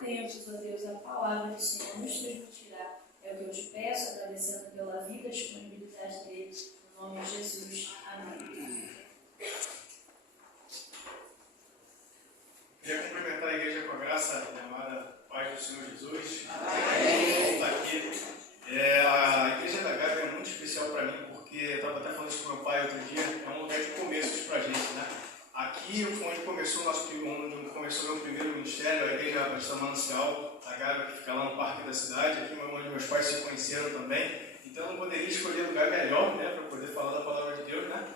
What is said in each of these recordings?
atentos, ó Deus, à palavra que o Senhor nos transmitirá. É o que eu te peço, agradecendo pela vida e disponibilidade dele. No nome de Jesus. Amém. Queria cumprimentar a igreja com a graça e amada paz do Senhor Jesus. Amém. Aqui. A igreja da Gávea é muito especial para mim, porque eu estava até falando isso com meu pai outro dia, é um lugar de começos para a gente, né? Aqui foi onde começou meu primeiro ministério, a igreja Batista Manancial da Gávea, que fica lá no Parque da Cidade, aqui onde meus pais se conheceram também. Então eu não poderia escolher lugar melhor, né, para poder falar da palavra de Deus, né?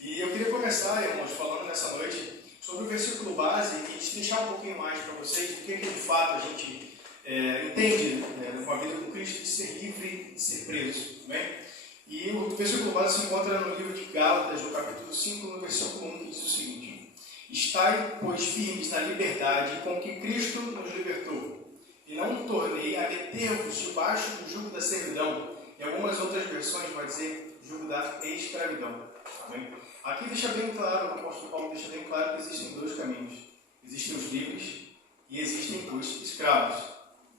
E eu queria começar, irmãos, falando nessa noite sobre o versículo base e deixar um pouquinho mais para vocês do que de fato a gente entende, né, com a vida com Cristo, de ser livre e de ser preso. Tá bem? E o versículo base se encontra no livro de Gálatas, no capítulo 5, no versículo 1, que diz o seguinte: Estai, pois, firmes na liberdade com que Cristo nos libertou, e não tornei a meter-vos debaixo do jugo da servidão. Em algumas outras versões vai dizer jugo da escravidão. Tá bem? Aqui deixa bem claro, o apóstolo Paulo deixa bem claro que existem dois caminhos. Existem os livres e existem os escravos,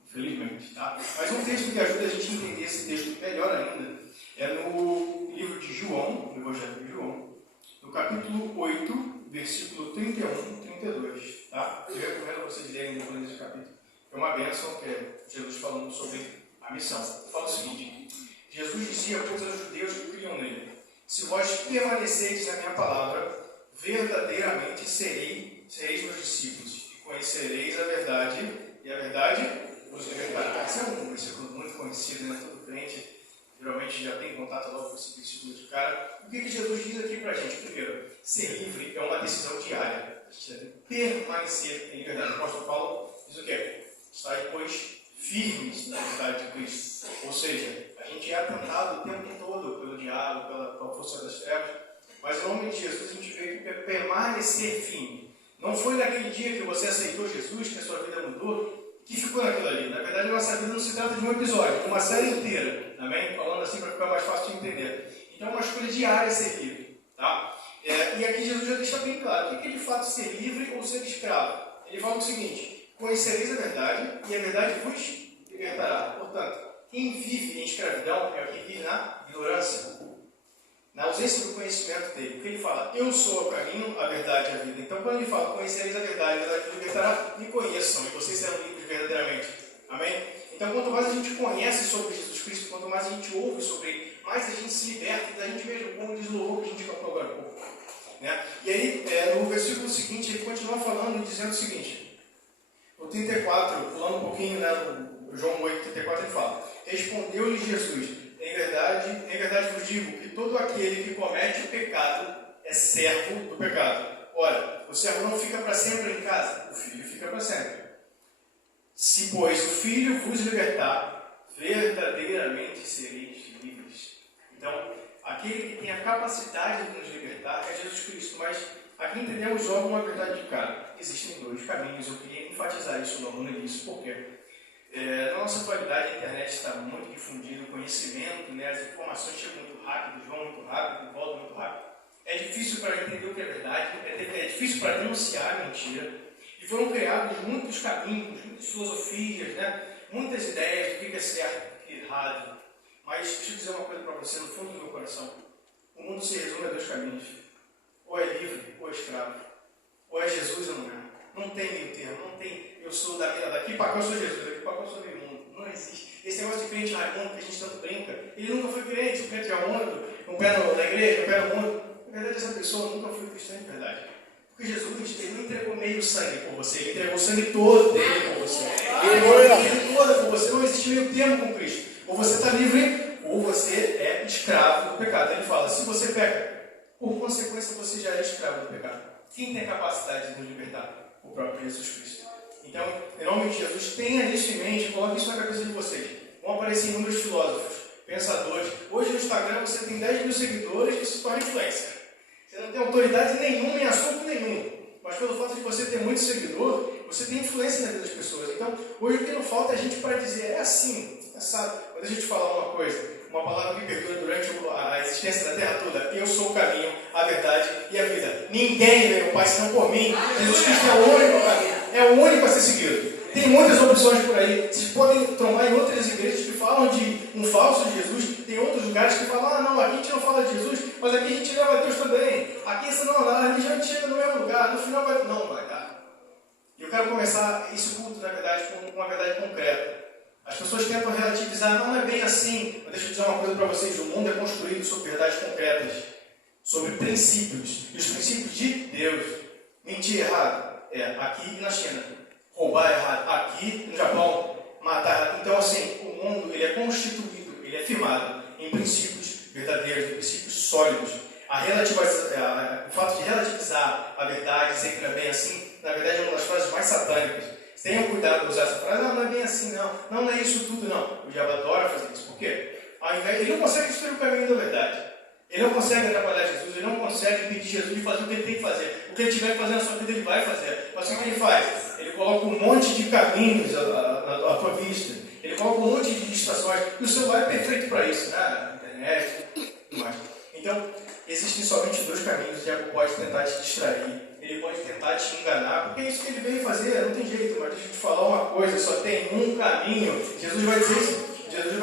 infelizmente. Tá? Mas um texto que ajuda a gente a entender esse texto melhor ainda é no livro de João, no Evangelho de João, no capítulo 8, versículo 31 e 32. Tá? Eu recomendo vocês lerem depois desse capítulo. É uma bênção que é Jesus falando sobre a missão. Fala o seguinte: Jesus dizia, pois, aos judeus que criam nele: se vós permanecerdes na minha palavra, verdadeiramente sereis meus discípulos, e conhecereis a verdade, e a verdade vos libertará. Esse é um versículo muito conhecido, né? Todo crente geralmente já tem contato logo com esse versículo de cara. O que Jesus diz aqui para a gente? Primeiro, ser livre é uma decisão diária. A gente deve permanecer em liberdade. O apóstolo Paulo diz o quê? Estai, pois, firmes na verdade de Cristo. Ou seja, a gente é atentado o tempo todo pelo diabo, pela força das trevas, mas em nome de Jesus a gente veio para permanecer firme. Não foi naquele dia que você aceitou Jesus, que a sua vida mudou, que ficou naquilo ali. Na verdade, a nossa vida não se trata de um episódio, de uma série inteira, também, falando assim para ficar mais fácil de entender. Então é uma escolha diária ser livre. Tá? E aqui Jesus já deixa bem claro o que é de fato ser livre ou ser escravo. Ele fala o seguinte: conhecereis a verdade e a verdade vos libertará. Portanto, quem vive em escravidão é o que vive na ignorância, na ausência do conhecimento dele. Porque ele fala: eu sou o caminho, a verdade e a vida. Então, quando ele fala: conhecereis a verdade vos libertará, me conheçam e vocês serão livres verdadeiramente. Amém? Então, quanto mais a gente conhece sobre Jesus Cristo, quanto mais a gente ouve sobre ele, mais a gente se liberta da gente mesmo, como diz o louvor que a gente cantou agora há pouco. Né? E aí, no versículo seguinte, ele continua falando, dizendo o seguinte: no 34, pulando um pouquinho, né, no João 8, 34, ele fala: respondeu-lhe Jesus: em verdade vos digo que todo aquele que comete o pecado é servo do pecado. Ora, o servo não fica para sempre em casa, o filho fica para sempre. Se, pois, o filho vos libertar, verdadeiramente sereis livres. Então, aquele que tem a capacidade de nos libertar é Jesus Cristo. Mas aqui entendemos logo uma verdade de cara: existem dois caminhos. Eu queria enfatizar isso logo no início, porque na nossa atualidade a internet está muito difundida, o conhecimento, né, as informações chegam muito rápido, vão muito rápido, voltam muito rápido. É difícil para entender o que é verdade, é difícil para denunciar a mentira. E foram criados muitos caminhos, muitas filosofias, né, muitas ideias do que é certo, do que é errado. Mas deixa eu dizer uma coisa para você, no fundo do meu coração: o mundo se resume a dois caminhos: ou é livre ou é escravo, ou é Jesus ou não é. Não tem meio termo, não tem eu sou daqui para cá eu sou Jesus, daqui para cá eu sou meio mundo. Não existe. Esse negócio de crente Raimundo que a gente tanto brinca, ele nunca foi crente, um crente Raimundo, um pé na igreja, um pé no mundo. Na verdade, essa pessoa nunca foi cristã de verdade. Porque Jesus, ele não entregou meio sangue por você, ele entregou o sangue todo dele por você. Ele entregou a vida toda por você. Não existe meio termo com Cristo. Ou você está livre, ou você é escravo do pecado. Ele fala: se você peca, por consequência você já é escravo do pecado. Quem tem a capacidade de nos libertar? O próprio Jesus Cristo. Então, em nome de Jesus, tenha isso em mente, coloque isso na cabeça de vocês. Vão aparecer inúmeros filósofos, pensadores. Hoje no Instagram você tem 10 mil seguidores que se tornam influencer. Você não tem autoridade nenhuma em assunto nenhum. Mas pelo fato de você ter muito seguidor, você tem influência na vida das pessoas. Então, hoje o que não falta é a gente para dizer: é assim, sabe? Quando a gente falar uma coisa, uma palavra que perdura durante a existência da terra toda: eu sou o caminho, a verdade e a vida. Ninguém veio ao Pai senão por mim. Jesus Cristo é o único caminho, é o único a ser seguido. Tem tem muitas opções por aí. Vocês podem trombar em outras igrejas que falam de um falso Jesus. Tem outros lugares que falam, não, aqui a gente não fala de Jesus, mas aqui a gente leva a Deus também. Aqui você não, a religião a gente chega no mesmo lugar, no final não vai dar. E eu quero começar esse culto, na verdade, com uma verdade concreta. As pessoas tentam relativizar, não é bem assim. Mas deixa eu dizer uma coisa para vocês, o mundo é construído sobre verdades concretas, sobre princípios, e os princípios de Deus. Mentir errado, aqui e na China. Roubar errado, aqui no Japão. Matar errado. Então, assim, o mundo ele é constituído, ele é firmado em princípios verdadeiros, em princípios sólidos. O fato de relativizar a verdade, dizer que não é bem assim, na verdade é uma das frases mais satânicas. Tenham cuidado de usar essa frase, não é bem assim, não é isso tudo, não. O diabo adora fazer isso. Por quê? Ao invés, ele não consegue destruir o caminho da verdade. Ele não consegue atrapalhar Jesus, ele não consegue impedir Jesus de fazer o que ele tem que fazer. O que ele tiver que fazer na sua vida, ele vai fazer. Mas o que ele faz? Ele coloca um monte de caminhos à tua vista. Ele coloca um monte de distrações. E o celular é perfeito para isso, né? Internet, tudo mais. Então, existem somente dois caminhos. O diabo pode tentar te distrair. Ele pode tentar te enganar, porque é isso que ele veio fazer, não tem jeito, mas deixa eu te falar uma coisa, só tem um caminho. Jesus vai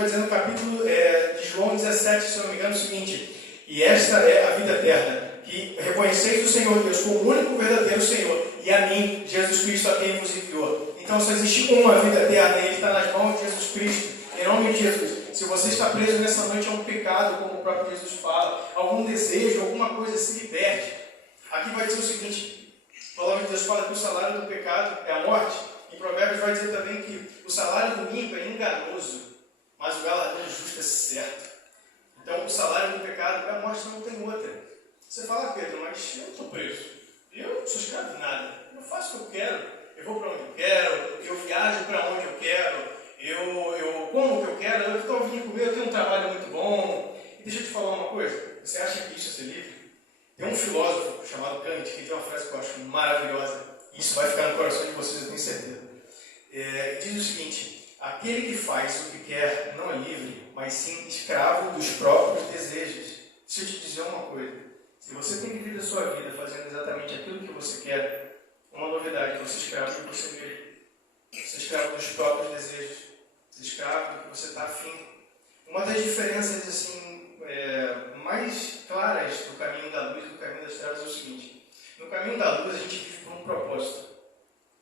dizer no capítulo de João 17, se eu não me engano, o seguinte: e esta é a vida eterna, que reconheceis o Senhor Deus como o único verdadeiro Senhor, e a mim, Jesus Cristo, a quem vos enviou. Então só existe uma vida eterna, e ele está nas mãos de Jesus Cristo, em nome de Jesus. Se você está preso nessa noite a um pecado, como o próprio Jesus fala, algum desejo, alguma coisa, se liberte. Aqui vai dizer o seguinte: a palavra de Deus fala que o salário do pecado é a morte. Em Provérbios vai dizer também que o salário do ímpio é enganoso, mas o galardão justo é certo. Então o salário do pecado é a morte, não tem outra. Você fala, Pedro, mas eu estou preso. Eu não sou escravo de nada. Eu faço o que eu quero. Eu vou para onde eu quero. Eu viajo para onde eu quero. Eu como o que eu quero. Eu estou vindo comer. Eu tenho um trabalho muito bom. E deixa eu te falar uma coisa. Você acha que isso é ser livre? Tem um filósofo chamado Kant que tem uma frase que eu acho maravilhosa. Isso vai ficar no coração de vocês, eu tenho certeza. Diz o seguinte: aquele que faz o que quer não é livre, mas sim escravo dos próprios desejos. Deixa eu te dizer uma coisa: se você tem vivido a sua vida fazendo exatamente aquilo que você quer, uma novidade, você é escravo do que você quer. Você é escravo dos próprios desejos. Você é escravo do que você está afim. Uma das diferenças assim, mais claras do caminho da luz e do caminho das trevas é o seguinte: no caminho da luz a gente vive por um propósito,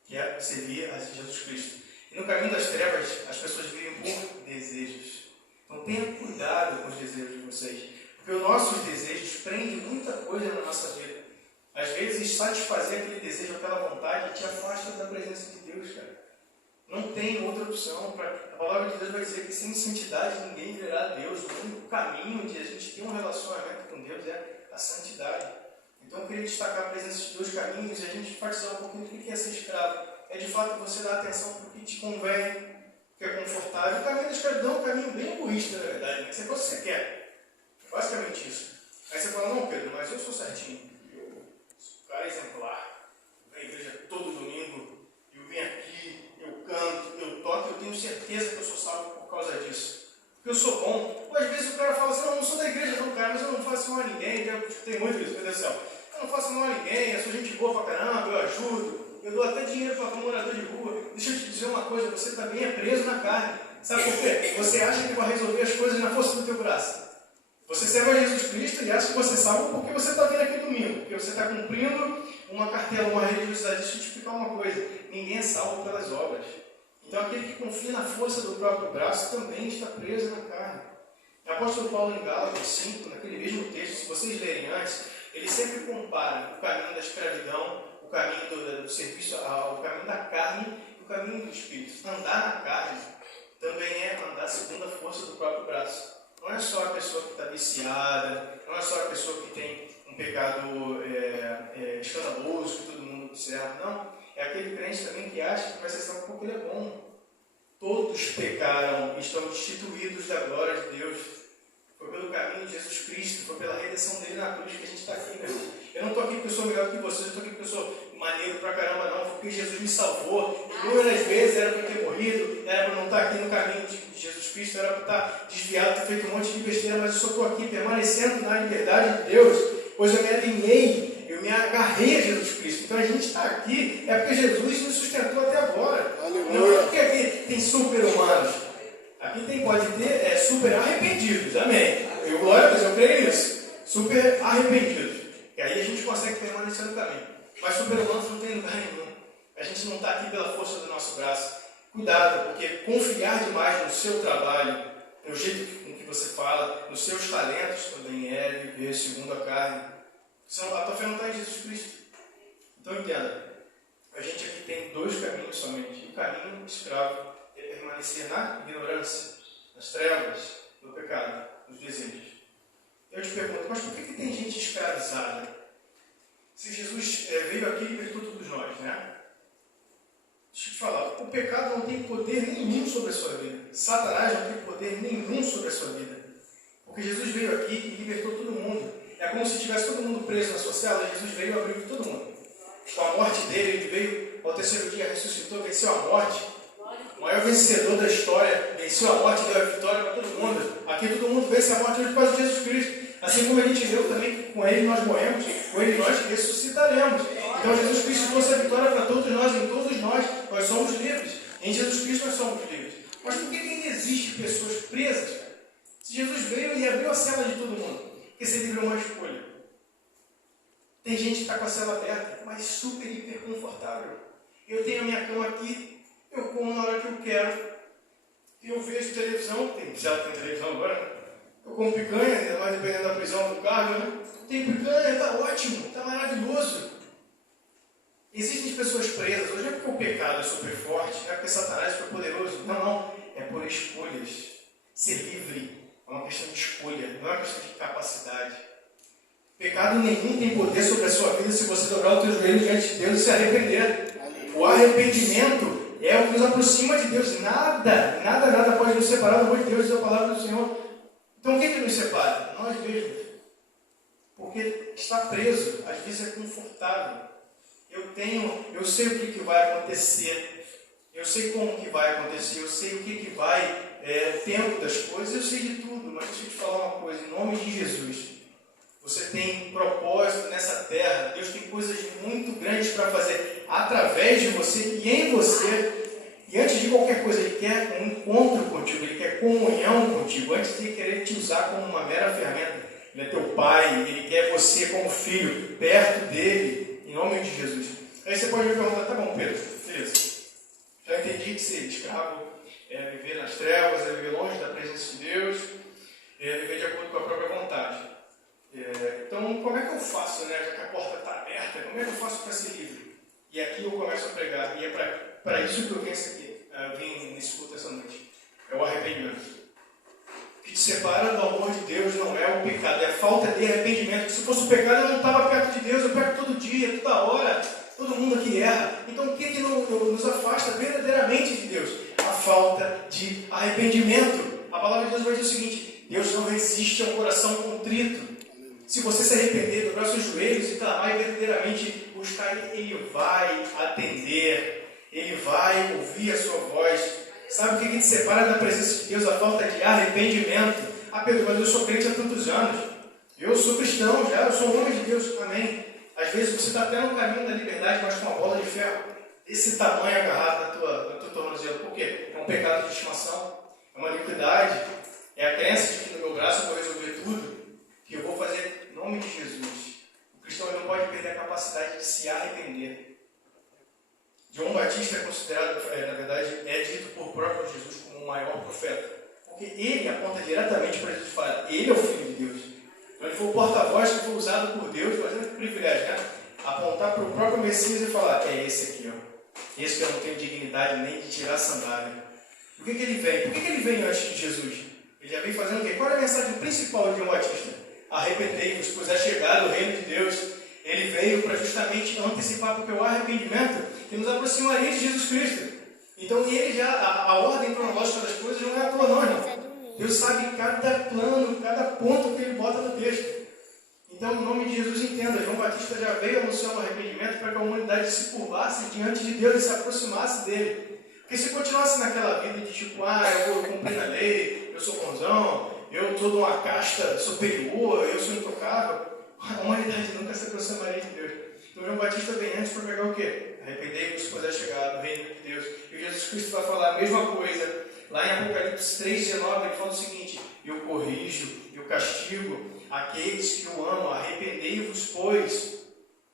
que é servir a Jesus Cristo. E no caminho das trevas as pessoas vivem por desejos. Então tenha cuidado com os desejos de vocês, porque os nossos desejos prendem muita coisa na nossa vida. Às vezes satisfazer aquele desejo, aquela vontade, te afasta da presença de Deus, cara. Não tem outra opção. A palavra de Deus vai dizer que sem santidade ninguém verá a Deus. O único caminho de a gente ter um relacionamento com Deus é a santidade. Então eu queria destacar a presença de dois caminhos e a gente enfatizar um pouquinho do que é ser escravo. É de fato você dar atenção para o que te convém, que é confortável. O caminho da escravidão é um caminho bem egoísta, na verdade, né? Você faz o que você quer. É basicamente isso. Aí você fala, não, Pedro, mas eu sou certinho. Eu sou um cara exemplar. Eu venho à igreja todo domingo. Eu venho aqui, eu canto, eu toco. Eu tenho certeza que eu sou salvo por causa disso. Porque eu sou bom. Ou às vezes o cara fala assim, não, eu não sou da igreja não, cara, mas eu não faço mal a ninguém. Eu escutei muito isso, meu Deus do céu. Eu não faço mal a ninguém, eu sou gente boa pra caramba, eu ajudo. Eu dou até dinheiro para um morador de rua. Deixa eu te dizer uma coisa, você também é preso na carne. Sabe por quê? Você acha que vai resolver as coisas na força do teu braço. Você serve a Jesus Cristo e acha que você é salvo porque você está vindo aqui domingo. Porque você está cumprindo uma cartela, uma religiosidade. Deixa eu te explicar uma coisa. Ninguém é salvo pelas obras. Então aquele que confia na força do próprio braço também está preso na carne. O apóstolo Paulo em Gálatas 5, naquele mesmo texto, se vocês lerem antes, ele sempre compara o caminho da escravidão, o caminho do serviço, o caminho da carne e o caminho do Espírito. Andar na carne também é andar segundo a força do próprio braço. Não é só a pessoa que está viciada, não é só a pessoa que tem um pecado escandaloso, que todo mundo observa, não. É aquele crente também que acha que vai ser salvo porque ele é bom. Todos pecaram e estão destituídos da glória de Deus. Foi pelo caminho de Jesus Cristo, foi pela redenção dele na cruz que a gente está aqui, meu irmão. Eu não estou aqui porque eu sou melhor que vocês, eu estou aqui porque eu sou maneiro pra caramba, não. Foi porque Jesus me salvou. Inúmeras vezes era para ter morrido, era para não estar aqui no caminho de Jesus Cristo, era para estar desviado, ter feito um monte de besteira, mas eu só estou aqui permanecendo na liberdade de Deus, pois eu me alinhei, eu me agarrei a Jesus Cristo. Então a gente está aqui, é porque Jesus nos sustentou até agora. Não super-humanos. Aqui pode ter super arrependidos, amém. Eu, glória a Deus, eu creio nisso. Super arrependidos. E aí a gente consegue permanecer no caminho. Mas super-humanos não tem lugar nenhum. A gente não está aqui pela força do nosso braço. Cuidado, porque confiar demais no seu trabalho, no jeito com que você fala, nos seus talentos também é viver segundo a carne. A tua fé não está em Jesus Cristo. Então entenda, a gente aqui tem dois caminhos somente. O caminho escravo é permanecer na ignorância, nas trevas, no pecado, nos desejos. Eu te pergunto, mas por que tem gente escravizada? Se Jesus veio aqui e libertou todos nós, né? Deixa eu te falar, o pecado não tem poder nenhum sobre a sua vida. Satanás não tem poder nenhum sobre a sua vida. Porque Jesus veio aqui e libertou todo mundo. É como se tivesse todo mundo preso na sua cela, Jesus veio e abriu todo mundo. Com a morte dele, ele veio ao terceiro dia, ressuscitou, venceu a morte. O maior vencedor da história, venceu a morte e deu a vitória para todo mundo. Aqui todo mundo vence a morte hoje por causa de Jesus Cristo. Assim como a gente viu também que com ele nós morremos, com ele nós ressuscitaremos. Então Jesus Cristo trouxe a vitória para todos nós, em todos nós somos livres. Em Jesus Cristo nós somos livres. Mas por que ainda existe pessoas presas, cara? Se Jesus veio e abriu a cela de todo mundo, porque você livre uma escolha. Tem gente que está com a cela aberta, mas super, hiper confortável. Eu tenho a minha cama aqui, eu como na hora que eu quero. Eu vejo televisão, tem televisão agora, né? Eu como picanha, mais dependendo da prisão do cargo, né? Tem picanha, está ótimo, está maravilhoso. Existem pessoas presas, hoje não é porque o pecado é super forte, não é porque Satanás é super poderoso, não, é por escolhas. Ser livre é uma questão de escolha, não é uma questão de capacidade. Pecado nenhum tem poder sobre a sua vida se você dobrar o teu joelho diante de Deus e se arrepender. O arrependimento é o que nos aproxima de Deus. Nada pode nos separar do amor de Deus e da palavra do Senhor. Então o que nos separa? Nós mesmos. Porque estar preso, às vezes, é confortável. Eu sei o que vai acontecer. Eu sei como que vai acontecer. Eu sei o que vai, o tempo das coisas. Eu sei de tudo. Mas deixa eu te falar uma coisa. Em nome de Jesus, você tem propósito nessa terra. Deus tem coisas muito grandes para fazer através de você e em você. E antes de qualquer coisa, Ele quer um encontro contigo, Ele quer comunhão contigo. Antes de querer te usar como uma mera ferramenta, Ele é teu Pai, Ele quer você como filho, perto dEle, em nome de Jesus. Aí você pode me perguntar, tá bom, Pedro, beleza. Já entendi que ser escravo é viver nas trevas, é viver longe da presença de Deus, é viver de acordo com a própria vontade. Então, como é que eu faço, né? Já que a porta está aberta, como é que eu faço para ser livre? E aqui eu começo a pregar, e é para isso que eu vim nesse culto essa noite. É o arrependimento. O que te separa do amor de Deus não é o pecado, é a falta de arrependimento. Se fosse o pecado, eu não estava perto de Deus, eu peco todo dia, toda hora, todo mundo aqui erra. Então, o que nos afasta verdadeiramente de Deus? A falta de arrependimento. A palavra de Deus vai dizer o seguinte: Deus não resiste a um coração contrito. Se você se arrepender, dobrar seus joelhos e clamar e verdadeiramente buscar Ele, Ele vai atender, Ele vai ouvir a sua voz. Sabe o que te separa da presença de Deus? A falta de arrependimento. Ah, Pedro, mas eu sou crente há tantos anos. Eu sou cristão já, eu sou um homem de Deus, amém. Às vezes você está até no caminho da liberdade, mas com uma bola de ferro desse tamanho agarrado no teu tornozelo. Por quê? É um pecado de estimação, é uma iniquidade, é a crença de que no meu braço eu vou resolver tudo, que eu vou fazer em nome de Jesus. O cristão não pode perder a capacidade de se arrepender. João Batista é considerado, na verdade, é dito por próprio Jesus como o maior profeta. Porque ele aponta diretamente para Jesus e fala, ele é o Filho de Deus. Então ele foi o porta-voz que foi usado por Deus, fazendo privilégio, né? Apontar para o próprio Messias e falar, é esse aqui, ó. Esse que eu não tenho dignidade nem de tirar a sandália. Por que ele vem? Por que ele vem antes de Jesus? Ele já vem fazendo o quê? Qual é a mensagem principal de João Batista? Arrependei-vos, pois é chegado o reino de Deus. Ele veio para justamente antecipar, porque o arrependimento que nos aproximaria de Jesus Cristo. Então, ele já, a ordem cronológica das coisas não é à toa, não, irmão. Deus sabe cada plano, cada ponto que ele bota no texto. Então, em nome de Jesus, entenda, João Batista já veio anunciando o arrependimento para que a humanidade se curvasse diante de Deus e se aproximasse dele. Porque se continuasse naquela vida de tipo, eu vou cumprir a lei, eu sou bonzão, eu estou de uma casta superior, eu sou intocável, a humanidade nunca se aproximaria de Deus. Então, João Batista vem antes para pegar o quê? Arrependei-vos, pois é chegado o reino de Deus. E Jesus Cristo vai falar a mesma coisa. Lá em Apocalipse 3,19, ele fala o seguinte: eu corrijo, eu castigo aqueles que o amam. Arrependei-vos, pois.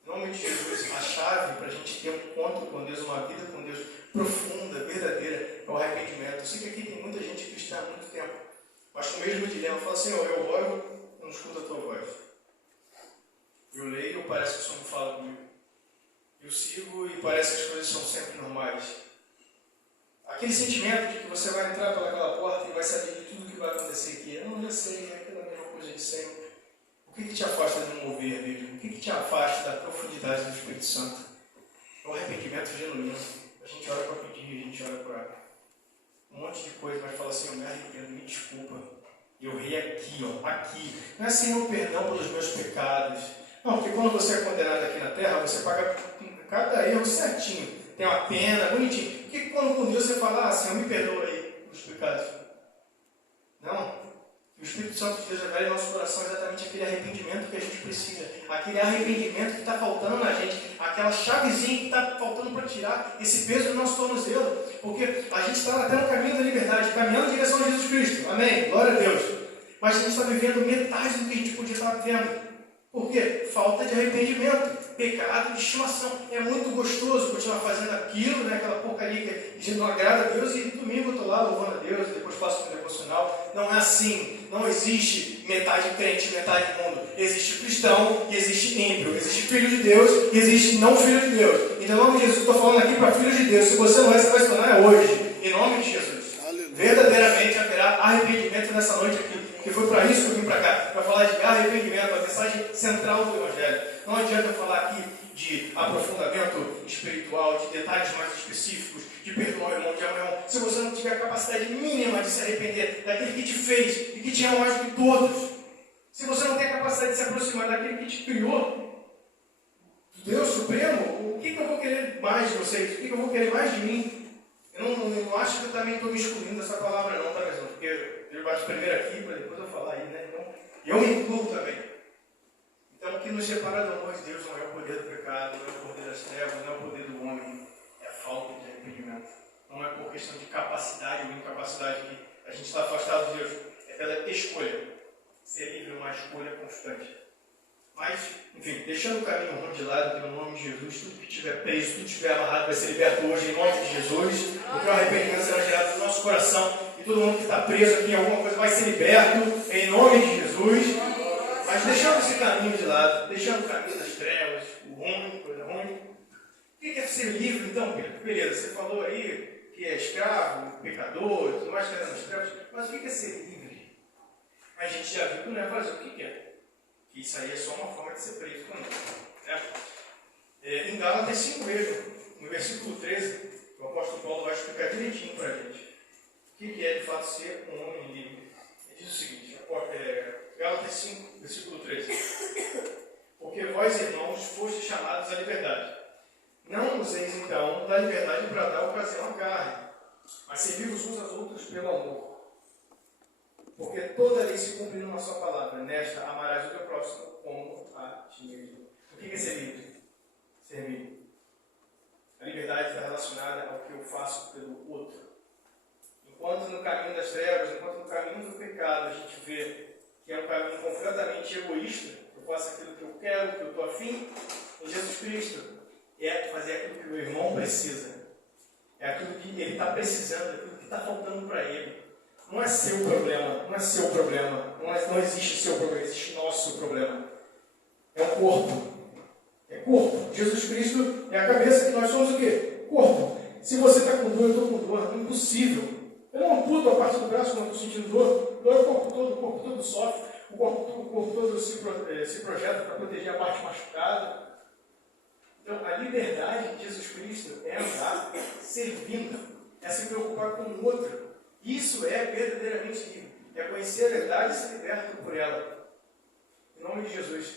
Em nome de Jesus, a chave para a gente ter um encontro com Deus, uma vida com Deus profunda, verdadeira, é o arrependimento. Eu sei que aqui tem muita gente cristã há muito tempo, mas com o mesmo dilema. Fala assim: eu oro, eu não escuto a tua voz. Eu leio, parece que o Senhor não fala comigo. Eu sigo e parece que as coisas são sempre normais. Aquele sentimento de que você vai entrar pelaquela porta e vai saber de tudo que vai acontecer aqui. Eu não já sei, é aquela mesma coisa de sempre. O que te afasta de um mover, mesmo? O que te afasta da profundidade do Espírito Santo? É o arrependimento genuíno. A gente ora para pedir, a gente ora para um monte de coisa, mas fala assim: eu me arrependo, me desculpa. Eu errei aqui, ó, aqui. Não é Senhor, perdão pelos meus pecados. Não, porque quando você é condenado aqui na terra, você paga cada erro certinho. Tem uma pena, bonitinho. Por que quando com Deus você fala: Senhor, me perdoa aí os pecados? Não. O Espírito Santo de Deus revela em nosso coração exatamente aquele arrependimento que a gente precisa. Aquele arrependimento que está faltando na gente. Aquela chavezinha que está faltando para tirar esse peso do nosso tornozelo. Porque a gente está até no caminho da liberdade, caminhando em direção a Jesus Cristo. Amém? Glória a Deus. Mas a gente está vivendo metade do que a gente podia estar vivendo. Por quê? Falta de arrependimento. Pecado de estimação. É muito gostoso continuar fazendo aquilo, né? Aquela porcaria que não agrada a Deus, e domingo eu estou lá louvando a Deus, depois faço um devocional. Não é assim. Não existe metade crente, metade mundo. Existe cristão e existe ímpio. Existe filho de Deus e existe não filho de Deus. Então, em nome de Jesus, estou falando aqui para filhos de Deus. Se você não é, você vai se tornar hoje. Em nome de Jesus. Verdadeiramente haverá arrependimento nessa noite aqui. Que foi para isso que eu vim para cá, para falar de arrependimento, a mensagem central do Evangelho. Não adianta falar aqui de aprofundamento espiritual, de detalhes mais específicos, de perdoar o irmão, de amar o irmão, se você não tiver a capacidade mínima de se arrepender daquele que te fez e que te ama mais do que todos. Se você não tem a capacidade de se aproximar daquele que te criou, Deus Supremo, o que eu vou querer mais de vocês? O que eu vou querer mais de mim? Eu não acho que eu também estou me excluindo dessa palavra não, tá, mesmo? Porque eu bato primeiro aqui, para depois eu falar aí, né? Então, eu me incluo também. Então, o que nos separa do amor de Deus não é o poder do pecado, não é o poder das trevas, não é o poder do homem, é a falta de arrependimento. Não é por questão de capacidade ou incapacidade que a gente está afastado de Deus, é pela escolha. Ser livre é uma escolha constante. Mas, enfim, deixando o caminho ruim de lado, que no nome de Jesus, tudo que estiver preso, tudo que estiver amarrado vai ser liberto hoje, em nome de Jesus, porque o arrependimento será gerado no nosso coração, e todo mundo que está preso aqui em alguma coisa vai ser liberto, em nome de Jesus. Mas deixando esse caminho de lado, deixando o caminho das trevas, o ruim, coisa ruim. O que é ser livre, então, Pedro? Beleza, você falou aí que é escravo, pecador, tudo mais que é nas trevas, mas o que é ser livre? A gente já viu que não é fazer o que quer. Isso aí é só uma forma de ser preso também. Certo? Em Gálatas 5 mesmo, no versículo 13, o apóstolo Paulo vai explicar direitinho para a gente o que é de fato ser um homem livre. Ele diz o seguinte, Gálatas 5, versículo 13. Porque vós, irmãos, fostes chamados à liberdade. Não useis então da liberdade para dar ocasião à carne, mas servi-vos uns aos outros pelo amor. Porque toda lei se cumpre numa só palavra. Nesta, amarás o teu próximo como a ti mesmo. O que é ser livre? Servir. A liberdade está relacionada ao que eu faço pelo outro. Enquanto no caminho das trevas, enquanto no caminho do pecado, a gente vê que é um caminho completamente egoísta. Eu faço aquilo que eu quero, que eu estou afim. Em Jesus Cristo, é fazer aquilo que o meu irmão precisa. É aquilo que ele está precisando, aquilo que está faltando para ele. Não é seu problema, não é seu problema, não existe seu problema, existe nosso problema. É um corpo. É corpo. Jesus Cristo é a cabeça, que nós somos o quê? Corpo. Se você está com dor, eu estou com dor. É impossível. Eu não amputo a parte do braço quando estou sentindo dor. Dor é o corpo todo sofre, o corpo todo se projeta para proteger a parte machucada. Então, a liberdade de Jesus Cristo é andar servindo, é se preocupar com o outro. Isso é verdadeiramente livre. É conhecer a verdade e ser liberto por ela. Em nome de Jesus,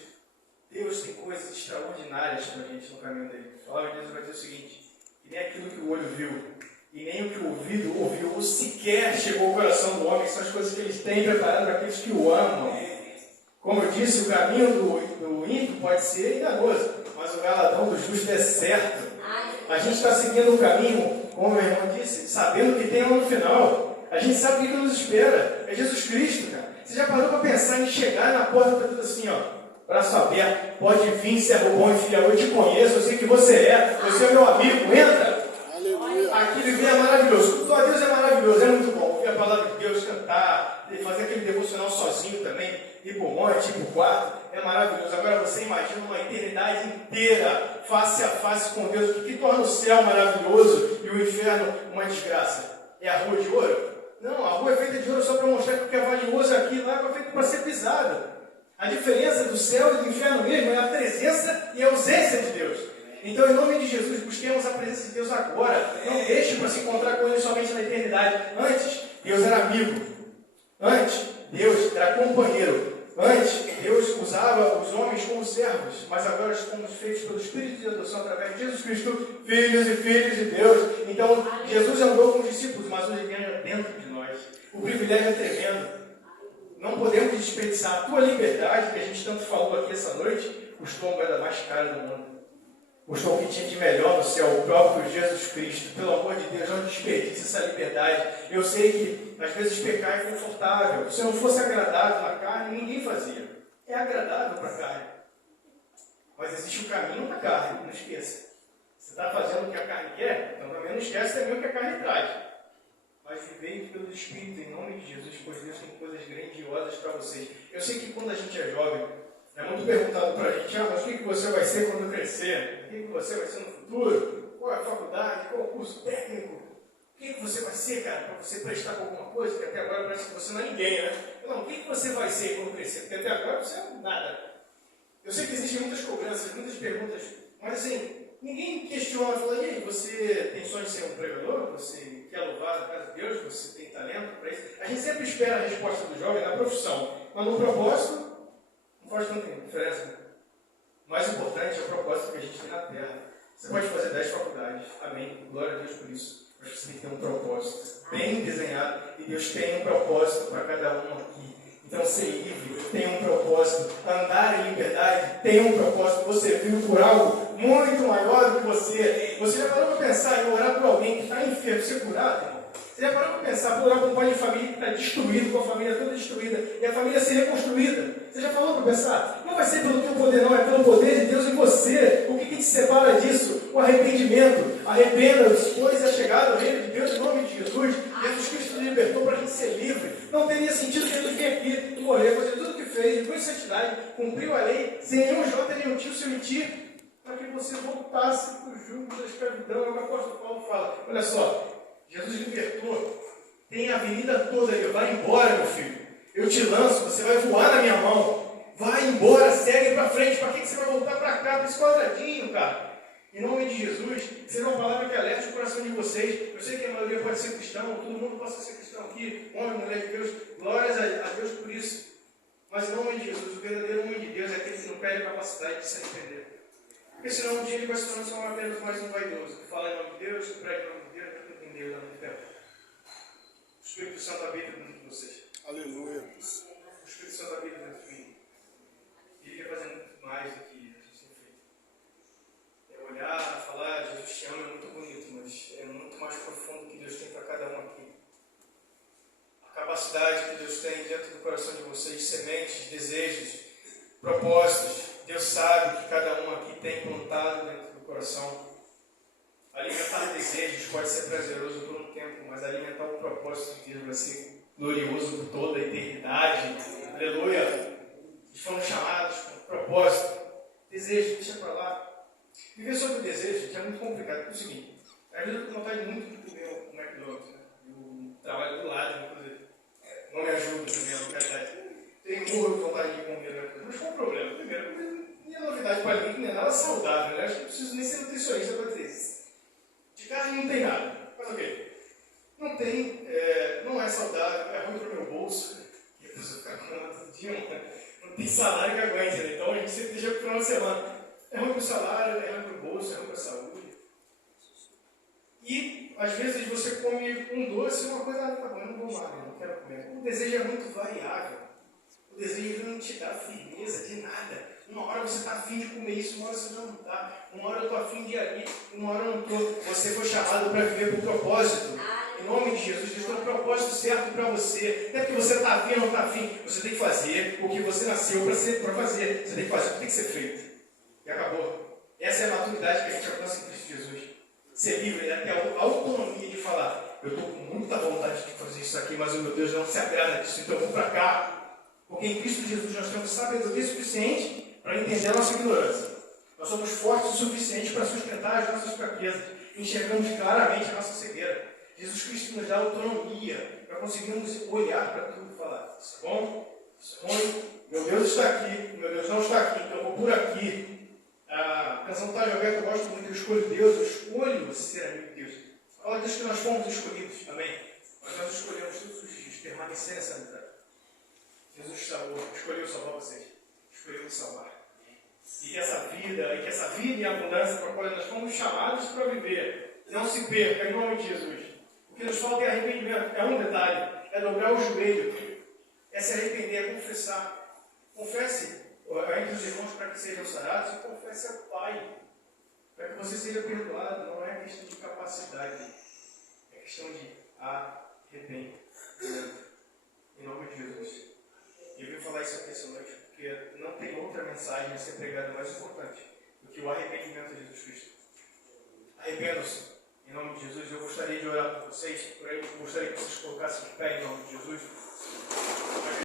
Deus tem coisas extraordinárias para a gente no caminho dele. A palavra de Deus vai dizer o seguinte: que nem aquilo que o olho viu, e nem o que o ouvido ouviu, ou sequer chegou ao coração do homem, são as coisas que ele tem preparado para aqueles que o amam. Como eu disse, o caminho do ímpio pode ser enganoso, mas o galardão do justo é certo. A gente está seguindo um caminho, como meu irmão disse, sabendo que tem lá no final. A gente sabe o que nos espera. É Jesus Cristo, cara. Você já parou para pensar em chegar na porta para tudo assim, ó, braço aberto, pode vir, servo bom e fiel, eu te conheço, eu sei que você é meu amigo, entra. Aleluia. Aqui viver é maravilhoso. Culto a Deus é maravilhoso, é muito bom. Ouvir a palavra de Deus, cantar, fazer aquele devocional sozinho também, ir para o monte, ir para o quarto, é maravilhoso. Agora você imagina uma eternidade inteira, face a face com Deus, o que torna o céu maravilhoso e o inferno uma desgraça? É a rua de ouro? Não, a rua é feita de ouro só para mostrar que o que é valioso aqui lá é feito para ser pisado. A diferença do céu e do inferno mesmo é a presença e a ausência de Deus. Então, em nome de Jesus, busquemos a presença de Deus agora. Não deixe para se encontrar com Ele somente na eternidade. Antes, Deus era amigo. Antes, Deus era companheiro. Antes, Deus usava os homens como servos. Mas agora estamos feitos pelo Espírito de adoção através de Jesus Cristo, filhos e filhas de Deus. Então, Jesus andou com os discípulos, mas hoje ganha dentro de nós. O privilégio é tremendo. Não podemos desperdiçar a tua liberdade, que a gente tanto falou aqui essa noite, custou a moeda mais cara do mundo. Custou o que tinha de melhor no céu, o próprio Jesus Cristo. Pelo amor de Deus, não desperdice essa liberdade. Eu sei que às vezes pecar é confortável. Se não fosse agradável na carne, ninguém fazia. É agradável para a carne. Mas existe o caminho da carne, não esqueça. Você está fazendo o que a carne quer, então também não esquece também o que a carne traz. Mas vivei pelo Espírito, em nome de Jesus, pois Deus tem coisas grandiosas para vocês. Eu sei que quando a gente é jovem, é muito perguntado para a gente, mas o que você vai ser quando crescer? O que você vai ser no futuro? Qual é a faculdade? Qual é o curso técnico? O que você vai ser, cara, para você prestar com alguma coisa? Porque até agora parece que você não é ninguém, né? Não, o que você vai ser quando crescer? Porque até agora você é nada. Eu sei que existem muitas cobranças, muitas perguntas, mas assim, ninguém questiona, fala, e aí, você tem sonho de ser um pregador? Você quer louvar a casa de Deus? Você tem talento para isso? A gente sempre espera a resposta do jovem na profissão, mas no propósito, não faz tanta diferença. O mais importante é o propósito que a gente tem na terra. Você pode fazer 10 faculdades, amém, glória a Deus por isso, mas você tem que ter um propósito bem desenhado, e Deus tem um propósito para cada um aqui. Então, ser livre tem um propósito, andar em liberdade tem um propósito, você vive por algo muito maior do que você. Você já parou para pensar em orar por alguém que está enfermo, ser curado, irmão? Você já parou para pensar, orar por um pai de família que está destruído, com a família toda destruída, e a família ser reconstruída? Você já falou para pensar? Não vai ser pelo teu poder, não, é pelo poder de Deus em você. O que te separa disso? O arrependimento. Arrependa-se, pois é chegado ao reino de Deus em nome de Jesus. Jesus Cristo nos libertou para a gente ser livre. Não teria sentido que Jesus vinha aqui e morrer, fazer tudo o que fez, com santidade, cumpriu a lei, sem nenhum jota, nenhum tio se omitir, para que você voltasse para o jugo da escravidão. É o que o apóstolo Paulo fala. Olha só, Jesus libertou, tem a avenida toda aí, vai embora, meu filho. Eu te lanço, você vai voar na minha mão. Vai embora, segue para frente. Para que você vai voltar para cá, para esse quadradinho, cara? Em nome de Jesus, seja uma palavra que alerte o coração de vocês. Eu sei que a maioria pode ser cristão, todo mundo possa ser cristão aqui, homem, mulher de Deus, glórias a Deus por isso. Mas em nome de Jesus, o verdadeiro homem de Deus é aquele que não perde a capacidade de se arrepender. Porque senão um dia ele vai se tornar só apenas mais um vaidoso, que fala em nome de Deus, que prega em nome de Deus, que tudo em Deus, não tem. O Espírito Santo habita dentro de vocês. Aleluia. O Espírito Santo habita dentro de mim. E ele quer fazer muito mais do que a gente tem feito. É olhar, falar, Jesus te ama, é muito bonito, mas é muito mais profundo que Deus tem para cada um aqui. A capacidade que Deus tem dentro do coração de vocês, sementes, desejos, propósitos. Deus sabe que cada um aqui tem plantado dentro do coração. Alimentar desejos pode ser prazeroso por um tempo, mas alimentar o propósito de Deus vai ser glorioso por toda a eternidade. Aleluia! Eles foram chamados com propósito. Desejo, deixa para lá. Viver sobre o desejo, que é muito complicado. É o seguinte, às vezes eu tenho vontade muito de comer um McDonald's, né? Eu trabalho do lado, inclusive. Não me ajuda também a localidade. Tenho morro de vontade de comer McDonald's. Mas qual o problema? Primeiro, não é novidade para mim que não é nada saudável, né? Acho que não preciso nem ser nutricionista para dizer isso. De carne não tem nada. Mas o quê? Não tem, não é saudável, é ruim para o meu bolso. E a pessoa fica comendo todo dia, não tem salário que aguente, né? Então a gente sempre deixa para o final de semana. É ruim para o salário, é ruim para o bolso, é ruim para a saúde. E às vezes você come um doce e uma coisa, tá bom, eu não vou mais, não quero comer. O desejo é muito variável. O desejo não te dá firmeza de nada. Uma hora você está afim de comer isso, uma hora você não está. Uma hora eu estou afim de ir ali, uma hora eu não estou. Você foi chamado para viver com propósito. Em nome de Jesus, Deus tem um propósito certo para você. Não é porque você está afim ou não está afim. Você tem que fazer o que você nasceu para fazer. Você tem que fazer o que tem que ser feito. E acabou. Essa é a maturidade que a gente alcança em Cristo Jesus. Ser livre, ter a autonomia de falar: eu estou com muita vontade de fazer isso aqui, mas o meu Deus não se agrada disso, então eu vou para cá. Porque em Cristo Jesus nós temos sabedoria suficiente para entender a nossa ignorância. Nós somos fortes o suficiente para sustentar as nossas fraquezas. Enxergamos claramente a nossa cegueira. Jesus Cristo nos dá autonomia para conseguirmos olhar para tudo e falar: isso é bom, isso é ruim, meu Deus está aqui, meu Deus não está aqui, então eu vou por aqui. A canção do Tálio Alberto eu gosto muito: eu escolho Deus, eu escolho ser amigo de Deus. Fala disso que nós fomos escolhidos também, mas nós escolhemos todos os dias permanecer nessa amizade. Jesus escolheu salvar vocês, escolheu nos salvar. E que essa vida em abundância para a qual nós fomos chamados para viver, não se perca, em nome de Jesus. O que nos falta é arrependimento. É um detalhe: é dobrar o joelho, é se arrepender, é confessar. Confesse entre os irmãos para que sejam sarados, e confesse ao Pai para que você seja perdoado. Não é questão de capacidade, é questão de arrependimento. Em nome de Jesus. E eu vim falar isso aqui essa noite porque não tem outra mensagem a ser pregada mais importante do que o arrependimento de Jesus Cristo. Arrependam-se. Em nome de Jesus, eu gostaria de orar por vocês. Por aí, eu gostaria que vocês colocassem de pé em nome de Jesus.